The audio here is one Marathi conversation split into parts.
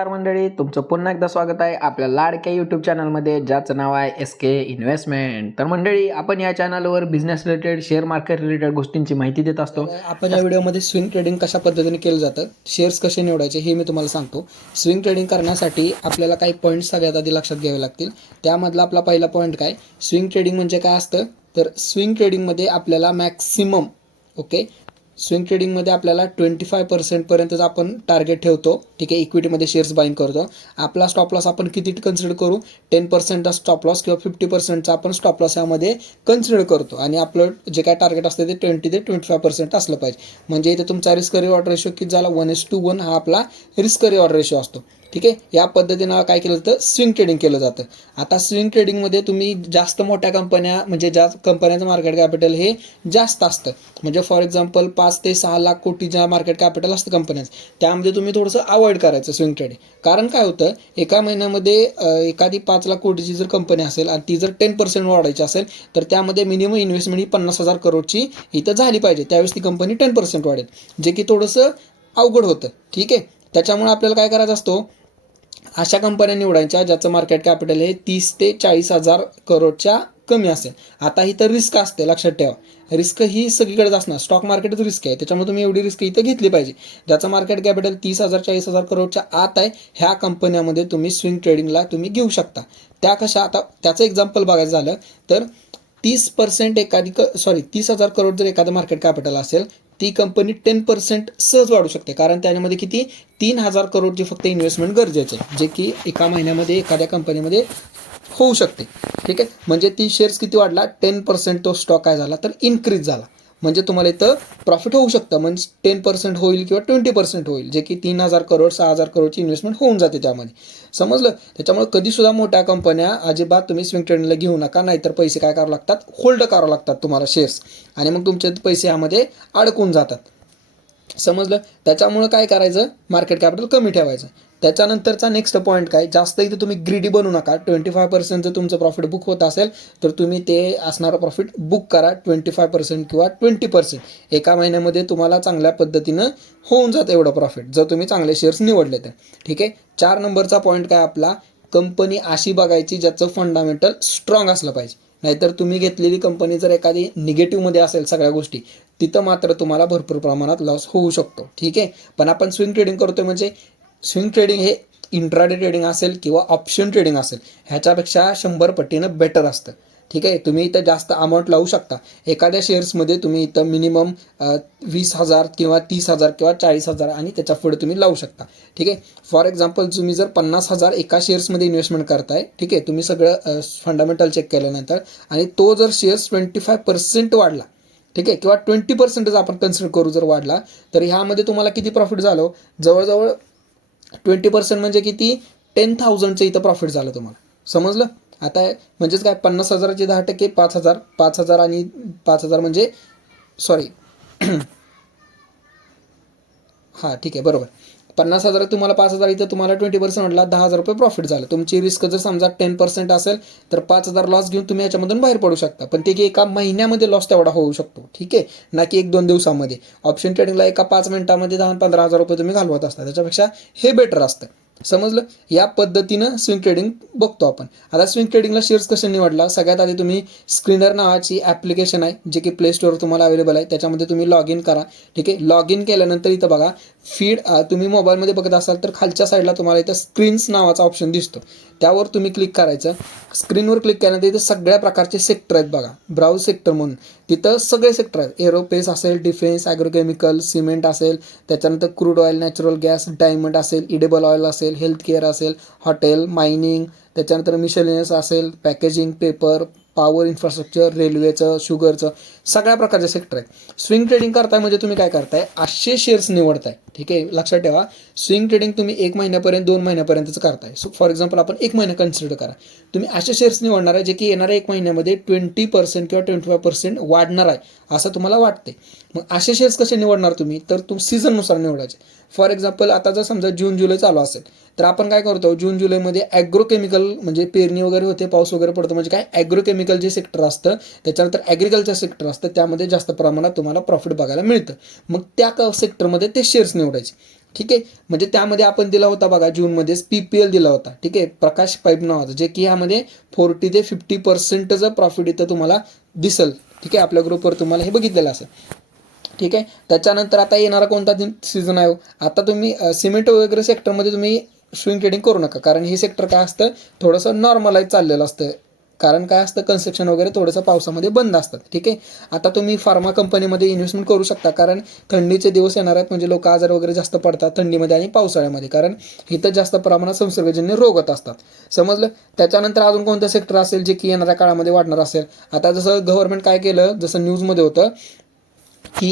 नमस्कार मंडळी, तुमचं पुन्हा एकदा स्वागत आहे आपल्या लाडक्या यूट्यूब चॅनलमध्ये, ज्याचं नाव आहे SK इन्व्हेस्टमेंट. तर मंडळी, आपण या चॅनलवर business related, share market related गोष्टींची माहिती देत असतो. आपण या व्हिडिओमध्ये स्विंग ट्रेडिंग कशा पद्धतीने केलं जातं, शेअर्स कसे निवडायचे हे मी तुम्हाला सांगतो. स्विंग ट्रेडिंग करण्यासाठी आपल्याला काही पॉईंट्स सगळ्यात आधी लक्षात घ्यावे लागतील. त्यामधला आपला पहिला पॉईंट काय, स्विंग ट्रेडिंग म्हणजे काय असतं, तर स्विंग ट्रेडिंगमध्ये आपल्याला मॅक्सिमम स्विंग ट्रेडिंगमध्ये आपल्याला 25% आपण टार्गेट ठेवतो. ठीक आहे, इक्विटीमध्ये शेअर्स बाईंग करतो. आपला स्टॉप लॉस आपण किती कन्सिडर करू, 10%चा स्टॉप लॉस किंवा 50%चा आपण स्टॉप लॉस यामध्ये कन्सिडर करतो. आणि आपलं जे काय टार्गेट असतं ते 20 ते 25% असलं पाहिजे. म्हणजे इथे तुमचा रिस्क रिवॉर्ड रेशो किती झाला, 1:1 हा आपला रिस्क रिवॉर्ड रेशो असतो. ठीक आहे, या पद्धतीनं काय केलं जातं, स्विंग ट्रेडिंग केलं जातं. आता स्विंग ट्रेडिंगमध्ये तुम्ही जास्त मोठ्या कंपन्या, म्हणजे ज्या कंपन्यांचं मार्केट कॅपिटल हे जास्त असतं, म्हणजे फॉर एक्झाम्पल 5 ते 6 लाख कोटीच्या मार्केट कॅपिटल असतं कंपन्यांचं, त्यामध्ये तुम्ही थोडंसं अवॉइड करायचं स्विंग ट्रेडिंग. कारण काय होतं, एका महिन्यामध्ये एखादी 5 लाख कोटीची जर कंपनी असेल आणि ती जर 10% वाढायची असेल, तर त्यामध्ये मिनिमम इन्व्हेस्टमेंट ही 50,000 करोडची इथं झाली पाहिजे. त्यावेळेस ती कंपनी 10% वाढेल, जे की थोडंसं अवघड होतं. ठीक आहे, त्याच्यामुळे आपल्याला काय करायचं असतो, अशा कंपन्या निवडायच्या ज्याचं मार्केट कॅपिटल हे 30 ते 40,000 करोडच्या कमी असेल. आता ही तर रिस्क असते, लक्षात ठेवा, रिस्क ही सगळीकडेच असणार. स्टॉक मार्केटच रिस्क आहे, त्याच्यामुळे तुम्ही एवढी रिस्क इथं घेतली पाहिजे. ज्याचं मार्केट कॅपिटल 30,000 40,000 करोडच्या आत आहे, ह्या कंपन्यामध्ये तुम्ही स्विंग ट्रेडिंगला तुम्ही घेऊ शकता. त्या कशा, आता त्याचं एक्झाम्पल बघायचं झालं तर 30,000 करोड जर एखादं मार्केट कॅपिटल असेल, ती कंपनी 10% सहज वाढू शकते. कारण त्याच्यामध्ये किती, 3,000 करोडची फक्त इन्व्हेस्टमेंट गरजेचं आहे, जे की एका महिन्यामध्ये एखाद्या कंपनीमध्ये होऊ शकते. ठीक आहे, म्हणजे ती शेअर्स किती वाढला, 10% तो स्टॉक काय झाला तर इन्क्रीज झाला. म्हणजे तुम्हाला इथं प्रॉफिट होऊ शकतं, म्हणजे 10% होईल किंवा 20% होईल, जे की 3,000 करोड 6,000 करोडची इन्व्हेस्टमेंट होऊन जाते त्यामध्ये. समजलं. त्याच्यामुळे कधीसुद्धा मोठ्या कंपन्या अजिबात तुम्ही स्विंग ट्रेडिंगला घेऊ नका, नाहीतर पैसे काय करावं लागतात, होल्ड करावं लागतात तुम्हाला शेअर्स, आणि मग तुमचे पैसे यामध्ये अडकून जातात. समजलं. त्याच्यामुळं काय करायचं, मार्केट कॅपिटल कमी ठेवायचं. त्याच्यानंतरचा नेक्स्ट पॉईंट काय, जास्त इथं तुम्ही ग्रीडी बनू नका. 25% जर तुमचं प्रॉफिट बुक होत असेल तर तुम्ही ते असणारं प्रॉफिट बुक करा, 25% किंवा 20%. एका महिन्यामध्ये तुम्हाला चांगल्या पद्धतीनं होऊन जातं एवढं प्रॉफिट, जर तुम्ही चांगले शेअर्स निवडले तर. ठीक आहे. 4 नंबरचा पॉईंट काय आपला, कंपनी अशी बघायची ज्याचं फंडामेंटल स्ट्रॉंग असलं पाहिजे. नाहीतर तुम्ही घेतलेली कंपनी जर एखादी निगेटिव्हमध्ये असेल सगळ्या गोष्टी, तिथं मात्र तुम्हाला भरपूर प्रमाणात लॉस होऊ शकतो. ठीक आहे. पण आपण स्विंग ट्रेडिंग करतोय, म्हणजे स्विंग ट्रेडिंग हे इंट्राडे ट्रेडिंग असेल किंवा ऑप्शन ट्रेडिंग असेल, ह्याच्यापेक्षा 100 पटीनं बेटर असतं. ठीक आहे. तुम्ही इथं जास्त अमाऊंट लावू शकता. एखाद्या शेअर्समध्ये तुम्ही इथं मिनिमम 20,000 किंवा 30,000 किंवा 40,000 आणि त्याच्या पुढे तुम्ही लावू शकता. ठीक आहे. फॉर एक्झाम्पल तुम्ही जर 50,000 एका शेअर्समध्ये इन्व्हेस्टमेंट करताय, ठीक आहे, तुम्ही सगळं फंडामेंटल चेक केल्यानंतर, आणि तो जर शेअर्स 25% वाढला, ठीक आहे, किंवा 20% आपण कन्सिडर करू जर वाढला, तर ह्यामध्ये तुम्हाला किती प्रॉफिट झालं, जवळजवळ 20% म्हणजे किती, 10,000चं इथं प्रॉफिट झालं तुम्हाला. समजलं. आता म्हणजेच काय, 50,000चे 10%, 5,000, 5,000 आणि 5,000 म्हणजे सॉरी हां ठीक आहे, बरोबर. 50,000 तुम्हाला 5,000, इथं तुम्हाला 20% म्हटला 10,000 रुपये प्रॉफिट झालं. तुमची रिस्क जर समजा 10% असेल तर 5,000 लॉस घेऊन तुम्ही याच्यामधून बाहेर पडू शकता. पण ते की एका महिन्यामध्ये लॉस तेवढा होऊ शकतो. ठीक आहे, ना की 1-2 दिवसामध्ये. ऑप्शन ट्रेडिंगला एका 5 मिनिटामध्ये 10-15,000 रुपये तुम्ही घालवत असता, त्याच्यापेक्षा हे बेटर असतं. समजलं. या पद्धतीनं स्विंग ट्रेडिंग बघतो आपण. आता स्विंग ट्रेडिंगला शेअर्स कसे निवडला, सगळ्यात आधी तुम्ही स्क्रीनर नावाची ॲप्लिकेशन आहे, जे की प्ले स्टोअर तुम्हाला अवेलेबल आहे, त्याच्यामध्ये तुम्ही लॉग इन करा. ठीक आहे. लॉग इन केल्यानंतर इथं बघा, फीड तुम्ही मोबाईलमध्ये बघत असाल तर खालच्या साईडला तुम्हाला इथं स्क्रीन्स नावाचा ऑप्शन दिसतो, त्यावर तुम्ही क्लिक करायचं. स्क्रीनवर क्लिक केल्यानंतर इथं सगळ्या प्रकारचे सेक्टर आहेत बघा, ब्राउज सेक्टर म्हणून. तिथं सगळे सेक्टर आहेत, एरोस्पेस असेल, डिफेन्स, ॲग्रोकेमिकल, सिमेंट असेल, त्याच्यानंतर crude oil, natural gas, diamond असेल, इडेबल ऑइल असेल, हेल्थकेअर असेल, हॉटेल, मायनिंग, त्याच्यानंतर मिशेलियस असेल, पॅकेजिंग, पेपर, पॉवर इन्फ्रास्ट्रक्चर, रेल्वेचं, शुगरचं, सगळ्या प्रकारचे सेक्टर आहेत. स्विंग ट्रेडिंग करताय म्हणजे तुम्ही काय करताय, असे शेअर्स निवडताय. ठीक आहे, लक्षात ठेवा, स्विंग ट्रेडिंग तुम्ही 1 महिन्यापर्यंत 2 महिन्यापर्यंतच करताय. सो फॉर एक्झाम्पल आपण 1 महिना कन्सिडर करा, तुम्ही असे शेअर्स निवडणार आहे जे की येणाऱ्या 1 महिन्यामध्ये 20% किंवा 25% वाढणार आहे असं तुम्हाला वाटते. मग असे शेअर्स कसे निवडणार तुम्ही, तर तुम्ही सीझननुसार निवडायचे. फॉर एक्झाम्पल आता जर समजा जून जुलै चालू असेल, तर आपण काय करतो, जून जुलैमध्ये ॲग्रोकेमिकल, म्हणजे पेरणी वगैरे होते, पाऊस वगैरे पडतो, म्हणजे काय, ॲग्रोकेमिकल जे सेक्टर असतं, त्याच्यानंतर ॲग्रिकल्चर सेक्टर असतं, त्यामध्ये जास्त प्रमाणात तुम्हाला प्रॉफिट बघायला मिळतं. मग त्या सेक्टरमध्ये ते शेअर्स निवडायचे. ठीक आहे. म्हणजे त्यामध्ये आपण दिला होता बघा जूनमध्येच PPL दिला होता. ठीक आहे, प्रकाश पाईप नावाचा, जे की ह्यामध्ये 40 ते 50% प्रॉफिट इथं तुम्हाला दिसल. ठीक आहे, आपल्या ग्रुपवर तुम्हाला हे बघितलेलं असेल. ठीक आहे. त्याच्यानंतर आता येणारा कोणता सीझन आहे, आता तुम्ही सिमेंट वगैरे सेक्टरमध्ये तुम्ही स्विंग ट्रेडिंग करू नका, कारण हे सेक्टर काय असतं थोडंसं नॉर्मलाईज चाललेलं असतं. कारण काय असतं कन्स्ट्रक्शन वगैरे थोडंसं पावसामध्ये बंद असतात. ठीक आहे. आता तुम्ही फार्मा कंपनीमध्ये इन्व्हेस्टमेंट करू शकता, कारण थंडीचे दिवस येणार आहेत, म्हणजे लोक आजार वगैरे जास्त पडतात थंडीमध्ये आणि पावसाळ्यामध्ये, कारण इथं जास्त प्रमाणात संसर्गजन्य रोग होत असतात. समजलं. त्याच्यानंतर अजून कोणतं सेक्टर असेल जे की येणाऱ्या काळामध्ये वाढणार असेल. आता जसं गव्हर्नमेंट काय केलं, जसं न्यूजमध्ये होतं की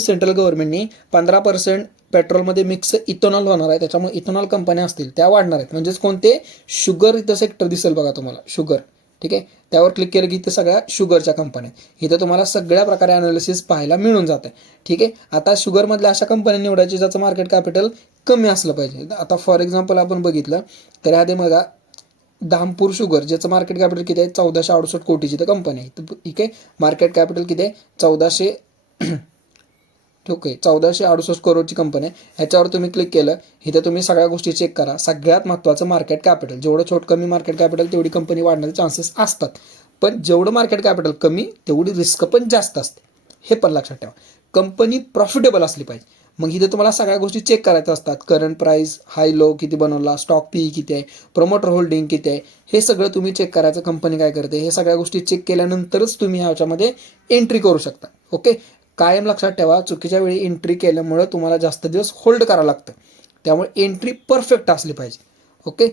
सेंट्रल गव्हर्नमेंटनी 15% पेट्रोलमध्ये मिक्स इथेनॉल होणार आहे, त्याच्यामुळे इथेनॉल कंपन्या असतील त्या वाढणार आहेत. म्हणजेच कोणते, शुगर इथं सेक्टर दिसेल बघा तुम्हाला, शुगर. ठीक आहे, त्यावर क्लिक केलं की इथं सगळ्या शुगरच्या कंपन्या, इथं तुम्हाला सगळ्या प्रकारे अनालिसिस पाहायला मिळून जातं. ठीक आहे. आता शुगरमधल्या अशा कंपन्या निवडायची ज्याचं मार्केट कॅपिटल कमी असलं पाहिजे. आता फॉर एक्झाम्पल आपण बघितलं तर ह्यामध्ये बघा धामपूर शुगर, ज्याचं मार्केट कॅपिटल किती आहे, 1468 कोटीची तर कंपनी आहे. ठीक आहे, मार्केट कॅपिटल किती आहे, 1468 करोडची कंपनी आहे. ह्याच्यावर तुम्ही क्लिक केलं, इथं तुम्ही सगळ्या गोष्टी चेक करा. सगळ्यात महत्त्वाचं मार्केट कॅपिटल, जेवढं कमी मार्केट कॅपिटल तेवढी कंपनी वाढण्याचे चान्सेस असतात. पण जेवढं मार्केट कॅपिटल कमी तेवढी रिस्क पण जास्त असते, हे पण लक्षात ठेवा. कंपनी प्रॉफिटेबल असली पाहिजे. मग इथं तुम्हाला सगळ्या गोष्टी चेक करायच्या असतात. करंट प्राईस, हाय लो किती बनवला, स्टॉक PE किती आहे, प्रमोटर होल्डिंग किती आहे, हे सगळं तुम्ही चेक करायचं. कंपनी काय करते हे सगळ्या गोष्टी चेक केल्यानंतरच तुम्ही ह्याच्यामध्ये एंट्री करू शकता. ओके. कायम लक्षात ठेवा, चुकीच्या वेळी एंट्री केल्यामुळं तुम्हाला जास्त दिवस होल्ड करावं लागतं. त्यामुळे एंट्री परफेक्ट असली पाहिजे. ओके.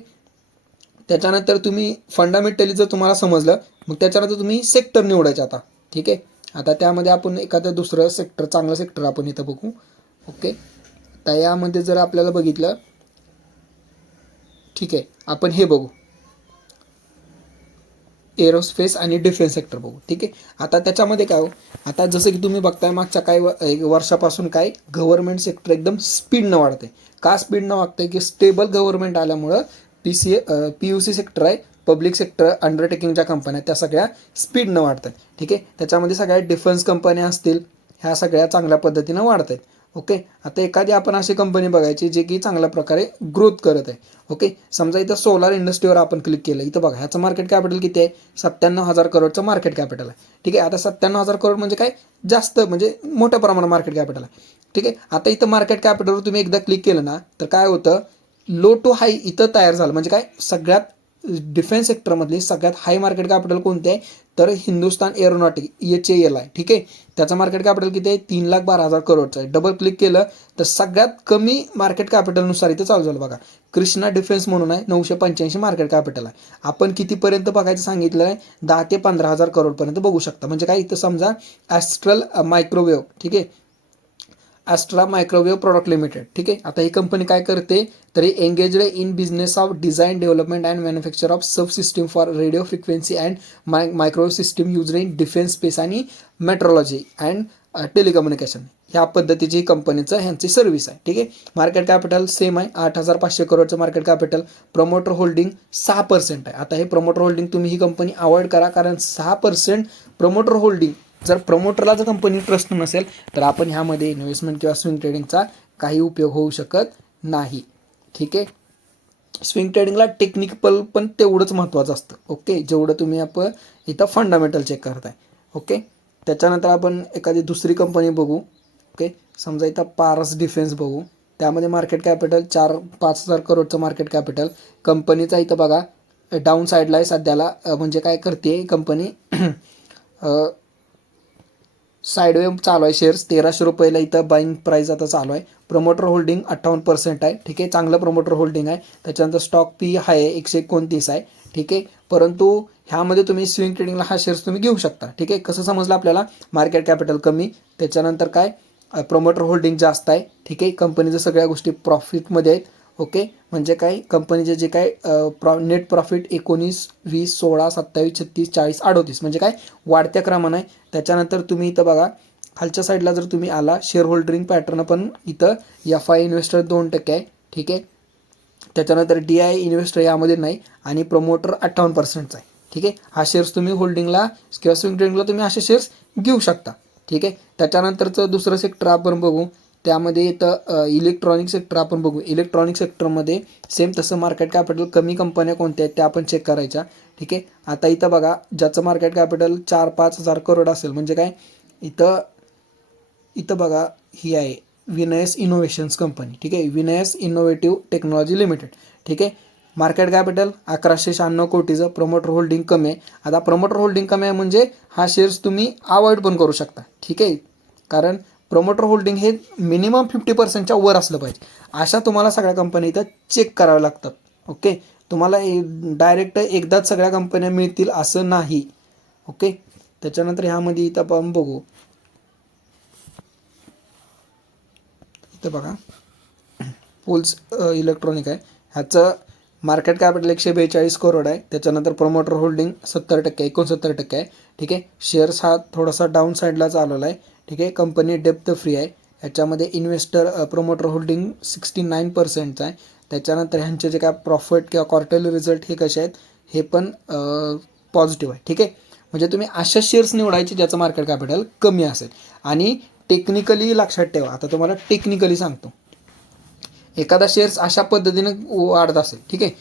त्याच्यानंतर तुम्ही फंडामेंटली जर तुम्हाला समजलं, मग त्याच्यानंतर तुम्ही सेक्टर निवडायचे आता. ठीक आहे. आता त्यामध्ये आपण एखादं दुसरं सेक्टर, चांगलं सेक्टर आपण इथं बघू. ओके. तर यामध्ये जर आपल्याला बघितलं, ठीक आहे, आपण हे बघू, एरोस्पेस आणि डिफेन्स सेक्टर बघू. ठीक आहे. आता त्याच्यामध्ये काय हो, आता जसं की तुम्ही बघताय मागच्या काही वर्षापासून काय गव्हर्नमेंट सेक्टर एकदम स्पीडनं वाढते. का स्पीडनं वाढतंय, की स्टेबल गव्हर्नमेंट आल्यामुळं PUC सेक्टर आहे, पब्लिक सेक्टर अंडरटेकिंगच्या कंपन्या, त्या सगळ्या स्पीडनं वाढतात. ठीक आहे. त्याच्यामध्ये सगळ्या डिफेन्स कंपन्या असतील, ह्या सगळ्या चांगल्या पद्धतीनं वाढत आहेत. ओके. आता एखादी आपण अशी कंपनी बघायची जे की चांगल्या प्रकारे ग्रोथ करत आहे. ओके. समजा इथं सोलार इंडस्ट्रीवर आपण क्लिक केलं, इथं बघा ह्याचं मार्केट कॅपिटल किती आहे, 97,000 करोडचं मार्केट कॅपिटल आहे. ठीक आहे. आता 97,000 करोड म्हणजे काय, जास्त म्हणजे मोठ्या प्रमाणात मार्केट कॅपिटल आहे. ठीक आहे. आता इथं मार्केट कॅपिटलवर तुम्ही एकदा क्लिक केलं ना, तर काय होतं, लो टू हाय इथं तयार झालं. म्हणजे काय, सगळ्यात डिफेन्स सेक्टरमधली सगळ्यात हाय मार्केट कॅपिटल कोणते आहे, तर हिंदुस्तान एरोनॉटिक HAL आहे. ठीक आहे. त्याचं मार्केट कॅपिटल किती आहे, 3,12,000 करोडचं आहे. डबल क्लिक केलं तर सगळ्यात कमी मार्केट कॅपिटलनुसार इथं चालू झालं बघा, कृष्णा डिफेन्स म्हणून आहे, 985 मार्केट कॅपिटल आहे. आपण कितीपर्यंत बघायचं सांगितलं आहे, 10 ते 15,000 करोडपर्यंत बघू शकता. म्हणजे काय, इथं समजा ॲस्ट्रल मायक्रोवेव्ह, ठीक आहे, ॲस्ट्रा मायक्रोवेव्ह प्रोडक्ट लिमिटेड. ठीक आहे. आता ही कंपनी काय करते, तर ही engaged in business of design, development and manufacture of sub system for radio frequency and microwave system use in defence, space आणि मेट्रोलॉजी अँड टेलिकम्युनिकेशन. ह्या पद्धतीची कंपनीचं ह्यांची सर्व्हिस आहे. ठीक आहे. मार्केट कॅपिटल सेम आहे, 8,500 करोडचं मार्केट कॅपिटल. प्रमोटर होल्डिंग 6% आहे. आता हे प्रमोटर होल्डिंग तुम्ही ही कंपनी अवॉइड करा, कारण 6% प्रमोटर होल्डिंग, जर प्रमोटरला जर कंपनी ट्रस्ट नसेल तर आपण ह्यामध्ये इन्व्हेस्टमेंट किंवा स्विंग ट्रेडिंगचा काही उपयोग होऊ शकत नाही. ठीक आहे. स्विंग ट्रेडिंगला टेक्निकल पण तेवढंच महत्त्वाचं असतं. ओके. जेवढं तुम्ही आपण इथं फंडामेंटल चेक करताय. ओके. त्याच्यानंतर आपण एखादी दुसरी कंपनी बघू. ओके. समजा इथं पारस डिफेन्स बघू, त्यामध्ये मार्केट कॅपिटल 4-5,000 करोडचं मार्केट कॅपिटल. कंपनीचा इथं बघा डाऊन साईडला आहे सध्याला, म्हणजे काय करते कंपनी, साईडवे चालू आहे. शेअर्स 1,300 रुपयाला इथं बाईंग प्राईस आता चालू आहे. प्रमोटर होल्डिंग 58% आहे. ठीक आहे. चांगलं प्रमोटर होल्डिंग आहे. त्याच्यानंतर स्टॉक PE आहे 129 आहे. ठीक आहे. परंतु ह्यामध्ये तुम्ही स्विंग ट्रेडिंगला हा शेअर्स तुम्ही घेऊ शकता. ठीक आहे. कसं समजलं आपल्याला, मार्केट कॅपिटल कमी, त्याच्यानंतर काय, प्रमोटर होल्डिंग जास्त आहे. ठीक आहे. कंपनीच्या सगळ्या गोष्टी प्रॉफिटमध्ये आहेत. ओके. म्हणजे काय, कंपनीचे जे काय नेट प्रॉफिट 19, 20, 16, 27, 36, 40, 38 म्हणजे काय, वाढत्या क्रमानं आहे. त्याच्यानंतर तुम्ही इथं बघा खालच्या साईडला जर तुम्ही आला, शेअर होल्डरिंग पॅटर्न पण इथं FI इन्व्हेस्टर 2% आहे. ठीक आहे. त्याच्यानंतर DI इन्व्हेस्टर यामध्ये नाही, आणि प्रमोटर 58% आहे. ठीक आहे. हा शेअर्स तुम्ही होल्डिंगला किंवा स्विंग ट्रेडिंगला तुम्ही असे शेअर्स घेऊ शकता. ठीक आहे. त्याच्यानंतरचं दुसरं सेक्टर आपण बघू, त्यामध्ये इथं इलेक्ट्रॉनिक सेक्टर आपण बघू. इलेक्ट्रॉनिक सेक्टरमध्ये सेम तसं मार्केट कॅपिटल कमी कंपन्या कोणत्या आहेत त्या आपण चेक करायच्या. ठीक आहे. आता इथं बघा, ज्याचं मार्केट कॅपिटल 4-5 हजार करोड असेल, म्हणजे काय, इथं बघा ही आहे विनयस इनोव्हेशन्स कंपनी. ठीक आहे, विनयस इनोव्हेटिव्ह टेक्नॉलॉजी लिमिटेड. ठीक आहे, मार्केट कॅपिटल 1196 कोटीचं. प्रमोटर होल्डिंग कमी आहे. आता प्रमोटर होल्डिंग कमी आहे म्हणजे हा शेअर्स तुम्ही अवॉइड पण करू शकता. ठीक आहे, कारण प्रमोटर होल्डिंग हे मिनिमम 50%च्या वर असलं पाहिजे. अशा तुम्हाला सगळ्या कंपन्या इथं चेक कराव्या लागतात. ओके, तुम्हाला डायरेक्ट एकदाच सगळ्या कंपन्या मिळतील असं नाही. ओके, त्याच्यानंतर ह्यामध्ये इथं आपण बघू. इथं बघा पोल्स इलेक्ट्रॉनिक आहे. ह्याचं मार्केट कॅपिटल 142 करोड आहे. त्याच्यानंतर प्रमोटर होल्डिंग 70%, 69% आहे. ठीक आहे, शेअर्स हा थोडासा डाऊन साईडला चालवला आहे. ठीक आहे, कंपनी डेप्थ फ्री आहे. ह्याच्यामध्ये इन्व्हेस्टर प्रमोटर होल्डिंग 69% आहे. त्याच्यानंतर ह्यांचे जे काय प्रॉफिट किंवा क्वार्टरली रिझल्ट हे कसे आहेत हे पण पॉझिटिव्ह आहे. ठीक आहे, म्हणजे तुम्ही अशा शेअर्स निवडायचे ज्याचं मार्केट कॅपिटल कमी असेल. आणि टेक्निकली लक्षात ठेवा, आता तुम्हाला टेक्निकली सांगतो. एखादा शेअर्स अशा पद्धतीने वाढत असेल, ठीक आहे,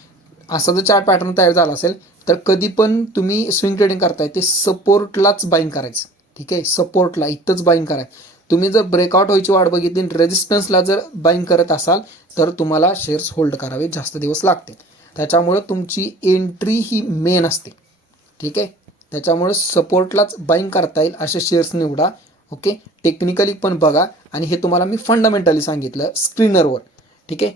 असा जर चार्ट पॅटर्न तयार झाला असेल तर कधी पण तुम्ही स्विंग ट्रेडिंग करताय ते सपोर्टलाच बाईंग करायचं. ठीक आहे, सपोर्टला इथंच बाईंग करायचं. तुम्ही जर ब्रेकआउट व्हायची वाट बघितली, रेजिस्टन्सला जर बाईंग करत असाल तर तुम्हाला शेअर्स होल्ड करावे, जास्त दिवस लागतील. त्याच्यामुळं तुमची एंट्री ही मेन असते. ठीक आहे, त्याच्यामुळे सपोर्टलाच बाईंग करता येईल असे शेअर्स निवडा. ओके, टेक्निकली पण बघा. आणि हे तुम्हाला मी फंडामेंटली सांगितलं स्क्रीनरवर. ठीक आहे,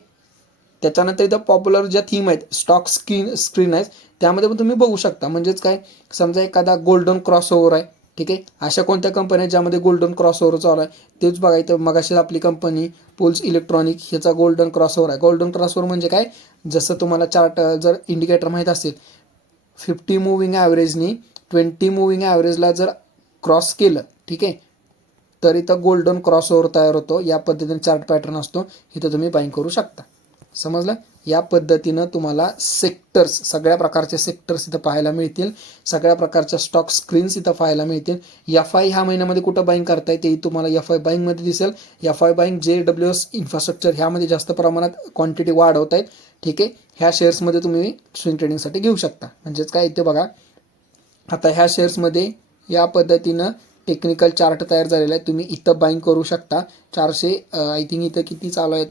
त्याच्यानंतर इथं पॉप्युलर ज्या थीम आहेत, स्टॉक स्क्रीन आहेत, त्यामध्ये पण तुम्ही बघू शकता. म्हणजेच काय, समजा एखादा गोल्डन क्रॉसओव्हर आहे. ठीक आहे, अशा कोणत्या कंपन्या ज्यामध्ये गोल्डन क्रॉसओव्हर चालू आहे तेच बघा. इथं मगाशी आपली कंपनी पोल्स इलेक्ट्रॉनिक ह्याचा गोल्डन क्रॉसओव्हर आहे. गोल्डन क्रॉसओव्हर म्हणजे काय, जसं तुम्हाला चार्ट जर इंडिकेटर माहीत असेल, 50 मुव्हिंग ॲव्हरेजनी 20 मुव्हिंग ॲव्हरेजला जर क्रॉस केलं, ठीक आहे, तर इथं गोल्डन क्रॉसओव्हर तयार होतो. या पद्धतीने चार्ट पॅटर्न असतो. इथं तुम्ही बाईंग करू शकता. समजलं? या पद्धतीनं तुम्हाला सेक्टर्स, सगळ्या प्रकारचे सेक्टर्स इथं पाहायला मिळतील. सगळ्या प्रकारच्या स्टॉक स्क्रीन्स इथं पाहायला मिळतील. FI ह्या महिन्यामध्ये कुठं बाईंग करताय ते तुम्हाला FI बाईंगमध्ये दिसेल. FI बाईंग JWS इन्फ्रास्ट्रक्चर ह्यामध्ये जास्त प्रमाणात क्वांटिटी वाढवत आहेत. ठीक आहे, ह्या शेअर्समध्ये तुम्ही स्विंग ट्रेडिंगसाठी घेऊ शकता. म्हणजेच काय, इथे बघा, आता ह्या शेअर्समध्ये या पद्धतीनं टेक्निकल चार्ट तयार झालेला आहे. तुम्ही इथं बाईंग करू शकता. 400 आय थिंक इथं किती चालू आहे,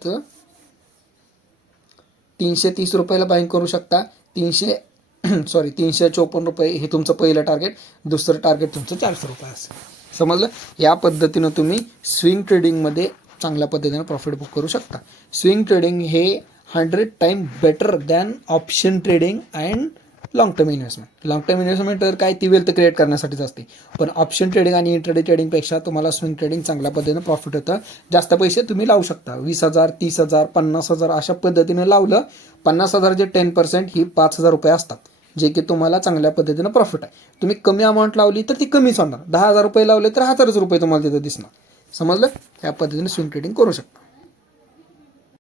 330 रुपयाला बाईंग करू शकता. 354 रुपये हे तुमचं पहिलं टार्गेट. दुसरं टार्गेट तुमचं 400 रुपये असेल. समजलं? या पद्धतीनं तुम्ही स्विंग ट्रेडिंगमध्ये चांगल्या पद्धतीनं प्रॉफिट बुक करू शकता. स्विंग ट्रेडिंग हे 100 time better than option trading and long term investment. Long term investment तर काय, ती वेल्थ क्रिएट करण्यासाठीच असते. पण ऑप्शन ट्रेडिंग आणि इंट्राडे ट्रेडिंगपेक्षा तुम्हाला स्विंग ट्रेडिंग चांगल्या पद्धतीनं प्रॉफिट होतं. जास्त पैसे तुम्ही लावू शकता. 20,000, 30,000, 50,000 अशा पद्धतीनं लावलं. 50,000 जे 10% ही 5,000 रुपये असतात, जे की तुम्हाला चांगल्या पद्धतीनं प्रॉफिट आहे. तुम्ही कमी अमाऊंट लावली तर ती कमीच होणार. 10,000 रुपये लावले तर 1,000 रुपये तुम्हाला तिथं दिसणार. समजलं? या पद्धतीने स्विंग ट्रेडिंग करू शकता.